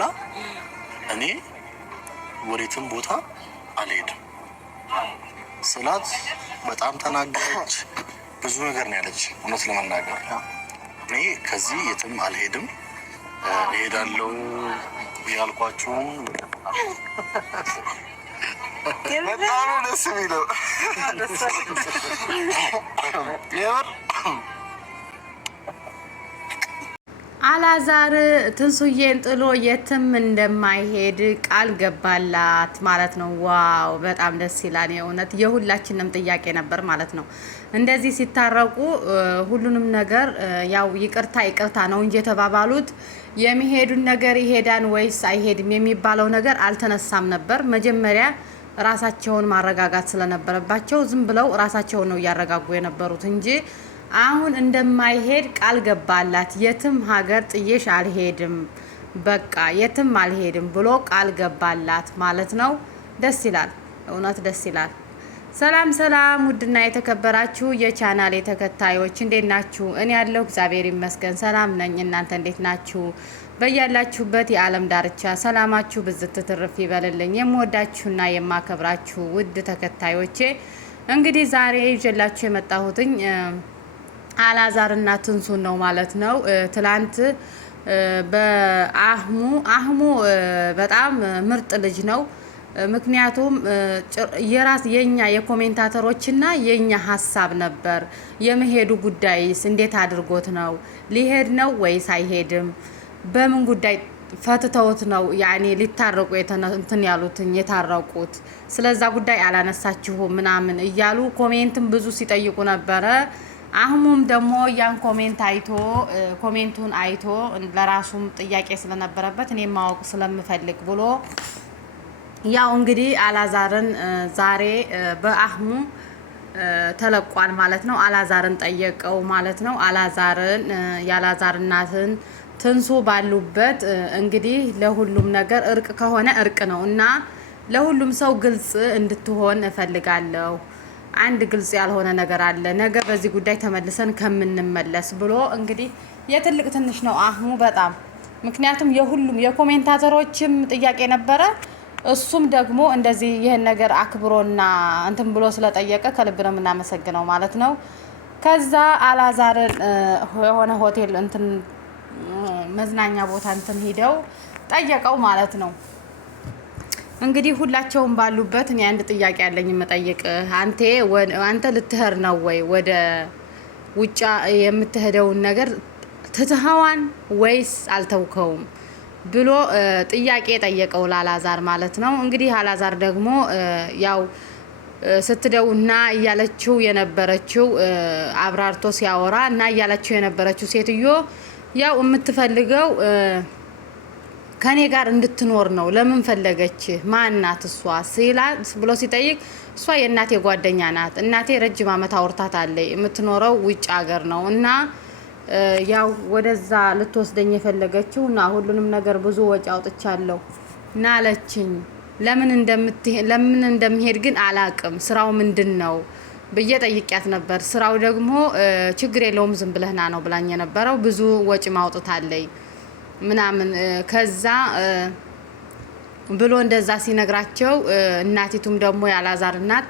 በኋላ እኔ ወዴትም ቦታ አልሄድም ስላት በጣም ተናገረች። ብዙ ነገር ነው ያለች። እውነት ለመናገር እኔ ከዚህ የትም አልሄድም እሄዳለሁ ያልኳችሁ በጣም ደስ የሚለው አላዛር ትንሱዬን ጥሎ የትም እንደማይሄድ ቃል ገባላት ማለት ነው። ዋው በጣም ደስ ይላል። የእውነት የሁላችንም ጥያቄ ነበር ማለት ነው። እንደዚህ ሲታረቁ ሁሉንም ነገር ያው ይቅርታ ነው እንጂ የተባባሉት የሚሄዱን ነገር ይሄዳን ወይስ አይሄድም የሚባለው ነገር አልተነሳም ነበር። መጀመሪያ ራሳቸውን ማረጋጋት ስለነበረባቸው ዝም ብለው ራሳቸውን ነው እያረጋጉ የነበሩት እንጂ አሁን እንደማይሄድ ቃል ገባላት። የትም ሀገር ጥዬሽ አልሄድም፣ በቃ የትም አልሄድም ብሎ ቃል ገባላት ማለት ነው። ደስ ይላል፣ እውነት ደስ ይላል። ሰላም ውድና የተከበራችሁ የቻናሌ ተከታዮች እንዴት ናችሁ? እኔ ያለው እግዚአብሔር ይመስገን ሰላም ነኝ። እናንተ እንዴት ናችሁ? በያላችሁበት የዓለም ዳርቻ ሰላማችሁ ብዝት ትርፍ ይበልልኝ። የምወዳችሁና የማከብራችሁ ውድ ተከታዮቼ እንግዲህ ዛሬ ይዤላችሁ የመጣሁትኝ አላዛርና ትንሱን ነው ማለት ነው። ትላንት በአህሙ በጣም ምርጥ ልጅ ነው። ምክንያቱም የኛ የኮሜንታተሮችና የኛ ሀሳብ ነበር የመሄዱ ጉዳይስ እንዴት አድርጎት ነው? ሊሄድ ነው ወይስ አይሄድም? በምን ጉዳይ ፈትተውት ነው ያኔ ሊታረቁ እንትን ያሉትን የታረቁት? ስለዛ ጉዳይ አላነሳችሁም ምናምን እያሉ ኮሜንትም ብዙ ሲጠይቁ ነበረ። አህሙም ደግሞ ያን ኮሜንቱን አይቶ ለራሱም ጥያቄ ስለነበረበት እኔ ማወቅ ስለምፈልግ ብሎ ያው እንግዲህ አላዛርን ዛሬ በአህሙ ተለቋል ማለት ነው። አላዛርን ጠየቀው ማለት ነው። አላዛርን የአላዛር እናትን ትንሱ ባሉበት እንግዲህ ለሁሉም ነገር እርቅ ከሆነ እርቅ ነው እና ለሁሉም ሰው ግልጽ እንድትሆን እፈልጋለሁ። አንድ ግልጽ ያልሆነ ነገር አለ፣ ነገ በዚህ ጉዳይ ተመልሰን ከምንመለስ ብሎ እንግዲህ የትልቅ ትንሽ ነው አህሙ በጣም ምክንያቱም የሁሉም የኮሜንታተሮችም ጥያቄ ነበረ። እሱም ደግሞ እንደዚህ ይሄን ነገር አክብሮና እንትን ብሎ ስለጠየቀ ከልብ ነው የምናመሰግነው ማለት ነው። ከዛ አላዛርን የሆነ ሆቴል እንትን መዝናኛ ቦታ እንትን ሂደው ጠየቀው ማለት ነው። እንግዲህ ሁላቸውም ባሉበት እኔ አንድ ጥያቄ ያለኝ መጠየቅ አንተ ልትሄድ ነው ወይ ወደ ውጫ የምትሄደውን ነገር ትተኸዋን ወይስ አልተውከውም ብሎ ጥያቄ ጠየቀው ለአላዛር ማለት ነው። እንግዲህ አላዛር ደግሞ ያው ስትደውና እያለችው የነበረችው አብራርቶ ሲያወራ እና እያለችው የነበረችው ሴትዮ ያው የምትፈልገው ከኔ ጋር እንድትኖር ነው። ለምን ፈለገች? ማናት እሷ ብሎ ሲጠይቅ እሷ የእናቴ ጓደኛ ናት። እናቴ ረጅም ዓመት አውርታት አለኝ። የምትኖረው ውጭ ሀገር ነው እና ያው ወደዛ ልትወስደኝ የፈለገችው እና ሁሉንም ነገር ብዙ ወጪ አውጥቻለሁ እና አለችኝ። ለምን እንደምሄድ ግን አላቅም። ስራው ምንድን ነው ብዬ ጠይቂያት ነበር። ስራው ደግሞ ችግር የለውም ዝም ብለህና ነው ብላኝ የነበረው። ብዙ ወጪ ማውጥታለኝ ምናምን ከዛ ብሎ እንደዛ ሲነግራቸው እናቲቱም ደግሞ ያላዛር እናት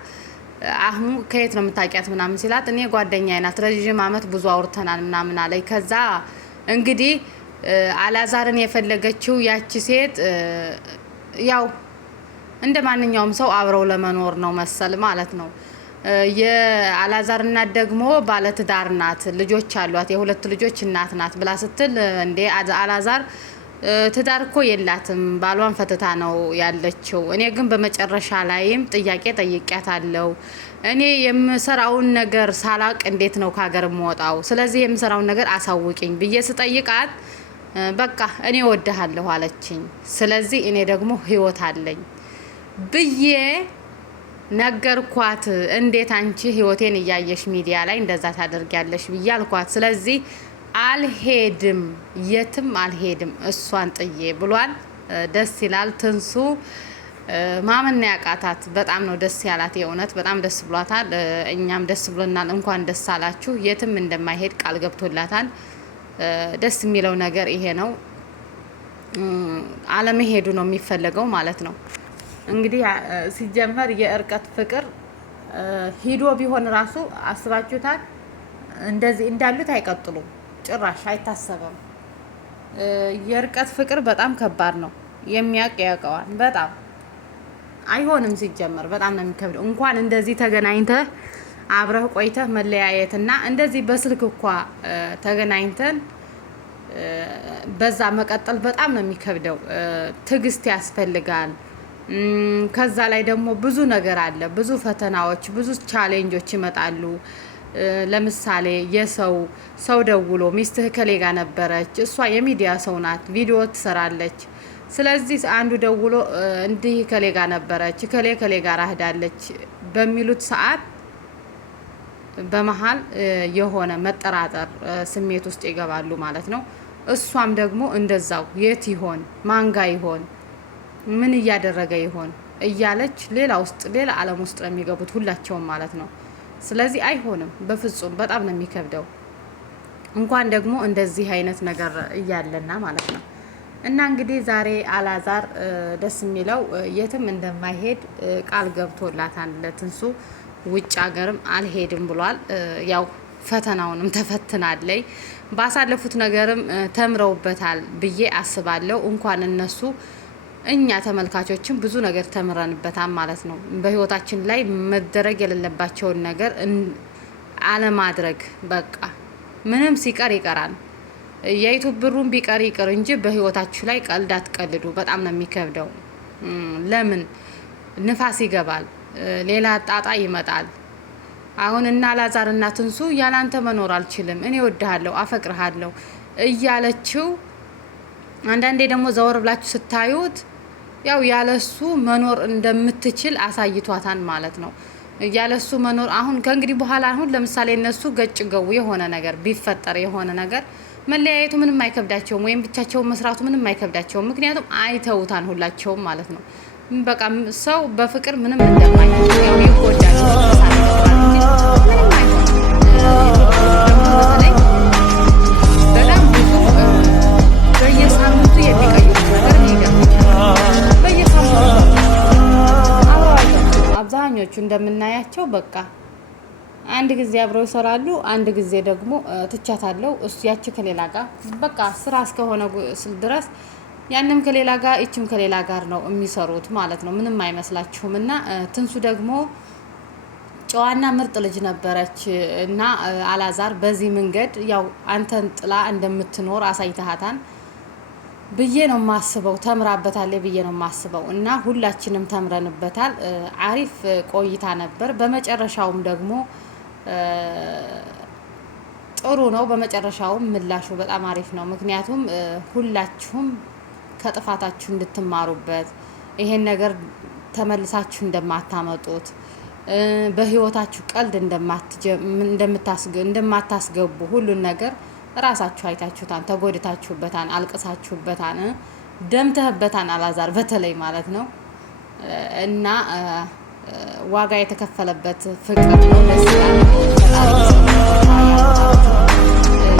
አህሙ ከየት ነው የምታውቂያት ምናምን ሲላት እኔ ጓደኛዬ ናት ረጅም ዓመት ብዙ አውርተናል ምናምን አለኝ። ከዛ እንግዲህ አላዛርን የፈለገችው ያቺ ሴት ያው እንደ ማንኛውም ሰው አብረው ለመኖር ነው መሰል ማለት ነው። የአላዛር እናት ደግሞ ባለትዳር ናት፣ ልጆች አሏት፣ የሁለት ልጆች እናት ናት ብላ ስትል እንዴ አላዛር ትዳር እኮ የላትም ባሏን ፈትታ ነው ያለችው። እኔ ግን በመጨረሻ ላይም ጥያቄ ጠይቄያታለሁ። እኔ የምሰራውን ነገር ሳላቅ እንዴት ነው ከሀገር የምወጣው? ስለዚህ የምሰራውን ነገር አሳውቂኝ ብዬ ስጠይቃት በቃ እኔ ወድሃለሁ አለችኝ። ስለዚህ እኔ ደግሞ ህይወት አለኝ ብዬ ነገርኳት። እንዴት አንቺ ህይወቴን እያየሽ ሚዲያ ላይ እንደዛ ታደርጊያለሽ ብዬ አልኳት። ስለዚህ አልሄድም፣ የትም አልሄድም እሷን ጥዬ ብሏል። ደስ ይላል። ትንሱ ማመን ያቃታት በጣም ነው ደስ ያላት። የእውነት በጣም ደስ ብሏታል። እኛም ደስ ብሎናል። እንኳን ደስ አላችሁ። የትም እንደማይሄድ ቃል ገብቶላታል። ደስ የሚለው ነገር ይሄ ነው። አለመሄዱ ነው የሚፈለገው ማለት ነው። እንግዲህ ሲጀመር የእርቀት ፍቅር ሂዶ ቢሆን ራሱ አስባችሁታል፣ እንደዚህ እንዳሉት አይቀጥሉም፣ ጭራሽ አይታሰበም። የእርቀት ፍቅር በጣም ከባድ ነው። የሚያውቅ ያውቀዋል። በጣም አይሆንም። ሲጀመር በጣም ነው የሚከብደው። እንኳን እንደዚህ ተገናኝተህ አብረህ ቆይተህ መለያየትና እንደዚህ በስልክ እንኳ ተገናኝተን በዛ መቀጠል በጣም ነው የሚከብደው። ትዕግስት ያስፈልጋል። ከዛ ላይ ደግሞ ብዙ ነገር አለ። ብዙ ፈተናዎች፣ ብዙ ቻሌንጆች ይመጣሉ። ለምሳሌ ሰው ደውሎ ሚስትህ ከሌ ጋር ነበረች፣ እሷ የሚዲያ ሰው ናት፣ ቪዲዮ ትሰራለች። ስለዚህ አንዱ ደውሎ እንዲህ ከሌ ጋር ነበረች፣ ከሌ ጋር አህዳለች በሚሉት ሰዓት በመሀል የሆነ መጠራጠር ስሜት ውስጥ ይገባሉ ማለት ነው። እሷም ደግሞ እንደዛው የት ይሆን ማንጋ ይሆን ምን እያደረገ ይሆን እያለች ሌላ ዓለም ውስጥ ነው የሚገቡት ሁላቸውም ማለት ነው። ስለዚህ አይሆንም በፍጹም። በጣም ነው የሚከብደው። እንኳን ደግሞ እንደዚህ አይነት ነገር እያለና ማለት ነው። እና እንግዲህ ዛሬ አላዛር ደስ የሚለው የትም እንደማይሄድ ቃል ገብቶላታል ለትንሱ። ውጭ ሀገርም አልሄድም ብሏል። ያው ፈተናውንም ተፈትናለይ ባሳለፉት ነገርም ተምረውበታል ብዬ አስባለሁ። እንኳን እነሱ እኛ ተመልካቾችም ብዙ ነገር ተምረንበታል ማለት ነው። በህይወታችን ላይ መደረግ የሌለባቸውን ነገር አለማድረግ በቃ ምንም ሲቀር ይቀራል። የዩቱብ ብሩን ቢቀር ይቅር እንጂ በህይወታችሁ ላይ ቀልድ አትቀልዱ። በጣም ነው የሚከብደው። ለምን ንፋስ ይገባል፣ ሌላ ጣጣ ይመጣል። አሁን እና አላዛር እና ትንሱ ያላንተ መኖር አልችልም፣ እኔ ወድሃለሁ፣ አፈቅርሃለሁ እያለችው አንዳንዴ ደግሞ ዘወር ብላችሁ ስታዩት ያው ያለሱ መኖር እንደምትችል አሳይቷታን ማለት ነው። ያለሱ መኖር አሁን ከእንግዲህ በኋላ አሁን ለምሳሌ እነሱ ገጭ ገው የሆነ ነገር ቢፈጠር የሆነ ነገር መለያየቱ ምንም አይከብዳቸውም፣ ወይም ብቻቸውን መስራቱ ምንም አይከብዳቸውም። ምክንያቱም አይተውታን ሁላቸውም ማለት ነው። በቃ ሰው በፍቅር ምንም እንደማይሆን ያው ይጎዳል በጣም ብዙ በየሳምንቱ የሚቀይሩት ነገር በየሳምንቱ አብዛኞቹ እንደምናያቸው በቃ አንድ ጊዜ አብረው ይሰራሉ፣ አንድ ጊዜ ደግሞ ትቻታለው እሱ ያቺ ከሌላ ጋር በቃ ስራ እስከሆነ ድረስ ያንም ከሌላ ጋር እቺም ከሌላ ጋር ነው የሚሰሩት ማለት ነው። ምንም አይመስላችሁም። እና ትንሱ ደግሞ ጨዋና ምርጥ ልጅ ነበረች እና አላዛር በዚህ መንገድ ያው አንተን ጥላ እንደምትኖር አሳይተሃታን ብዬ ነው ማስበው። ተምራበታለች ብዬ ነው ማስበው። እና ሁላችንም ተምረንበታል። አሪፍ ቆይታ ነበር። በመጨረሻውም ደግሞ ጥሩ ነው። በመጨረሻውም ምላሹ በጣም አሪፍ ነው። ምክንያቱም ሁላችሁም ከጥፋታችሁ እንድትማሩበት ይሄን ነገር ተመልሳችሁ እንደማታመጡት በህይወታችሁ ቀልድ እንደማታስገቡ ሁሉን ነገር ራሳችሁ አይታችሁታን፣ ተጎድታችሁበታን፣ አልቅሳችሁበታን፣ ደምተህበታን አላዛር በተለይ ማለት ነው። እና ዋጋ የተከፈለበት ፍቅር ነው። ደስ ይላል።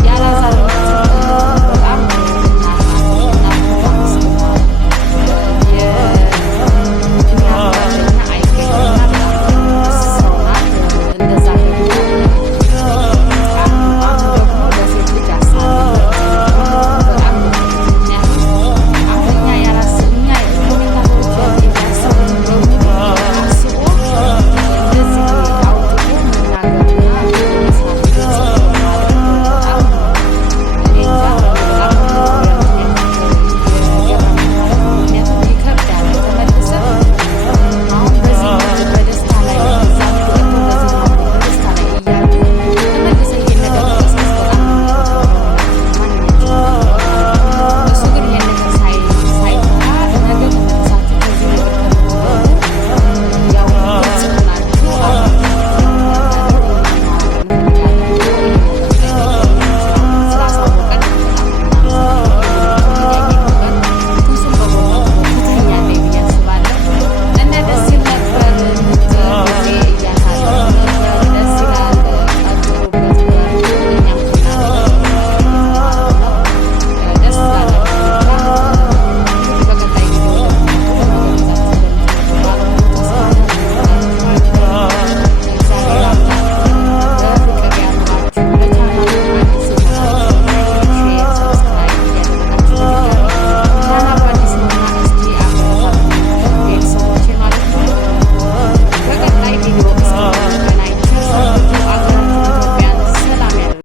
ያላዛር